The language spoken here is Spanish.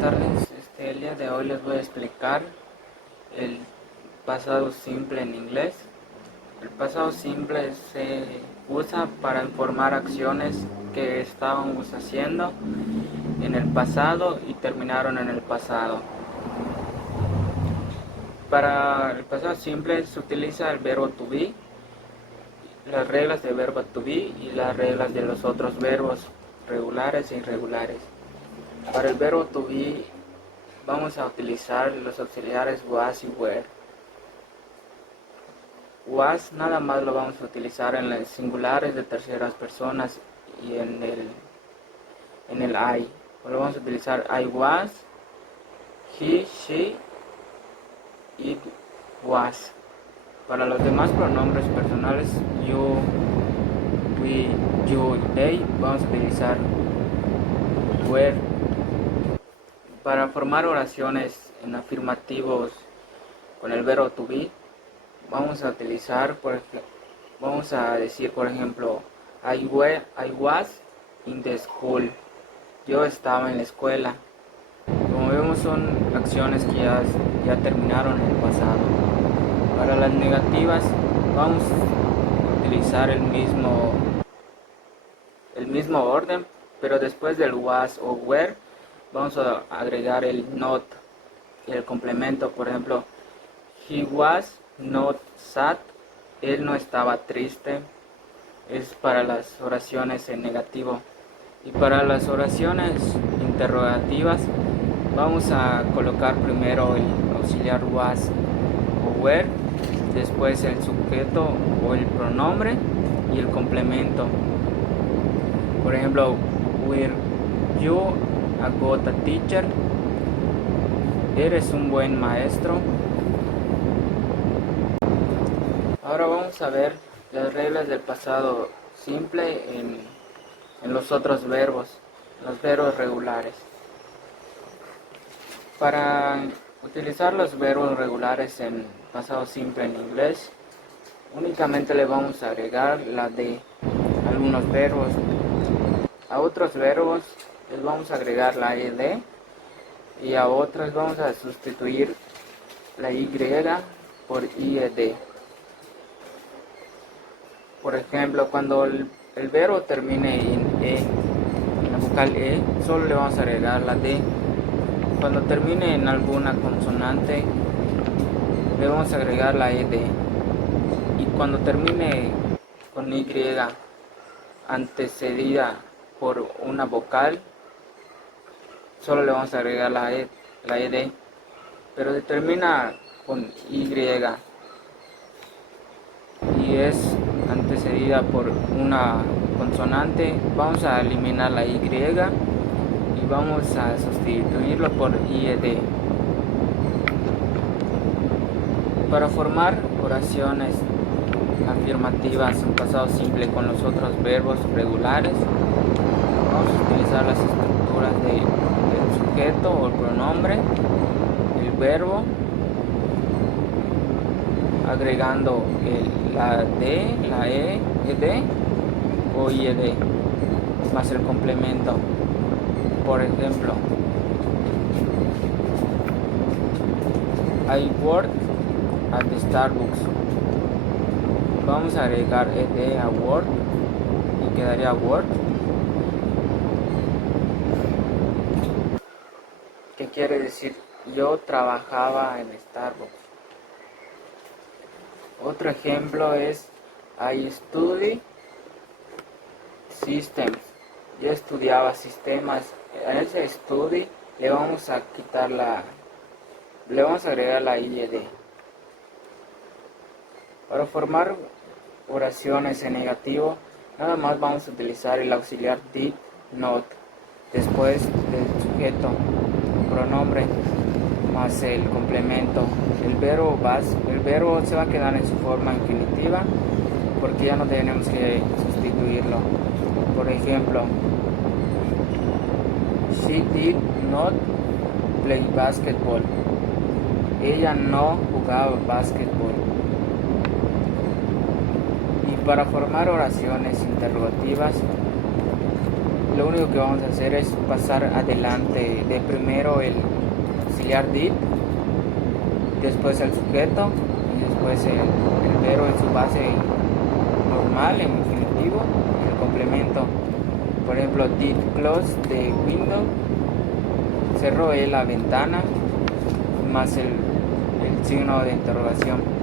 tardes. El día de hoy les voy a explicar el pasado simple en inglés. El pasado simple se usa para informar acciones que estábamos haciendo en el pasado y terminaron en el pasado. Para el pasado simple se utiliza el verbo to be, las reglas del verbo to be y las reglas de los otros verbos regulares e irregulares. Para el verbo to be vamos a utilizar los auxiliares was y were. Was nada más lo vamos a utilizar en los singulares de terceras personas y en el I. Lo vamos a utilizar I was, he, she, it was. Para los demás pronombres personales, you, we, you y they, vamos a utilizar were. Para formar oraciones en afirmativos con el verbo to be, vamos a utilizar, vamos a decir, por ejemplo, I was in the school. Yo estaba en la escuela. Como vemos, son acciones que ya terminaron en el pasado. Para las negativas, vamos a utilizar el mismo orden, pero después del was o were, vamos a agregar el not y el complemento. Por ejemplo, he was not sad. Él no estaba triste. Es para las oraciones en negativo. Y para las oraciones interrogativas, vamos a colocar primero el auxiliar was o were, después el sujeto o el pronombre y el complemento. Por ejemplo, were you a good teacher? ¿Eres un buen maestro? Ahora vamos a ver las reglas del pasado simple en los otros verbos, los verbos regulares. Para utilizar los verbos regulares en pasado simple en inglés, únicamente le vamos a agregar la de algunos verbos. A otros verbos les vamos a agregar la ed y a otros vamos a sustituir la y por ied. Por ejemplo, cuando el verbo termine en la vocal e, solo le vamos a agregar la d. Cuando termine en alguna consonante, le vamos a agregar la ed. Y cuando termine con y antecedida por una vocal, solo le vamos a agregar la ed. Pero si termina con y es antecedida por una consonante, vamos a eliminar la y y vamos a sustituirlo por ied. Para formar oraciones afirmativas en pasado simple con los otros verbos regulares, vamos a utilizar las estructuras del sujeto o el pronombre, el verbo, agregando la d, la ed o ied, más el complemento. Por ejemplo, I work at the Starbucks. Vamos a agregar ed a work y quedaría work, que quiere decir yo trabajaba en Starbucks. Otro ejemplo es I study systems. Yo estudiaba sistemas. A ese study le vamos a agregar la ied. Para formar oraciones en negativo, nada más vamos a utilizar el auxiliar did, not, después del sujeto, pronombre, más el complemento. El verbo se va a quedar en su forma infinitiva porque ya no tenemos que sustituirlo. Por ejemplo, she did not play basketball. Ella no jugaba basketball. Y para formar oraciones interrogativas, lo único que vamos a hacer es pasar adelante de primero el auxiliar did, después el sujeto y después el verbo en su base normal, en infinitivo, y el complemento. Por ejemplo, did close the window, cerró la ventana, más el signo de interrogación.